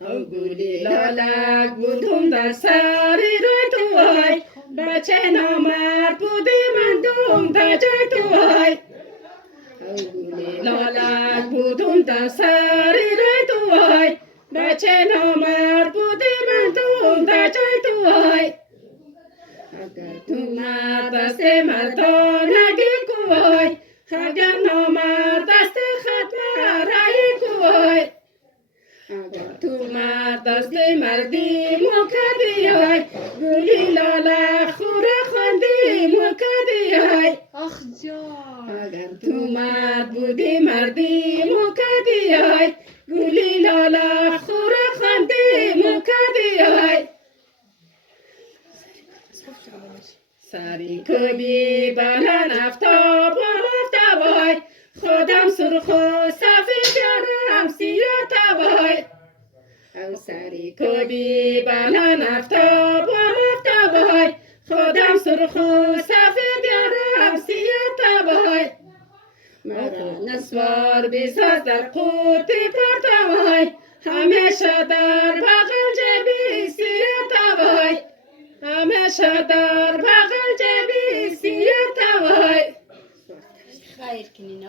او گلی لالک بودم در سر روی تو های، بچه نامرد بودی من دوم در جای تو های. او گلی لالک بودم در سر روی تو های، بچه نامرد بودی من دوم در جای تو های. اگر تو مرد دست مردانگی کوی، اگر نامرد دست ختم رایی کوی. اگر تو مرد دست مردی مکدی های، گلی لاله خوره خوندی مکدی های. آخ جان اگر تو مرد بودی مردی مکدی های، گلی لاله خوره خوندی مکدی های. سری کبی بلند افتاب آفتابای، خودم سرخ و سفید یارم سیاه تابای. او سری کبی بلند افتاب آفتابای، خودم سرخ و سفید یارم سیاه تابای. مرا نسوار بیساز در قوطی پرتوای، همیشه در بغل جبی سیاه تابای. همیشه در بغل جبی سیاه تابای. خیر کنین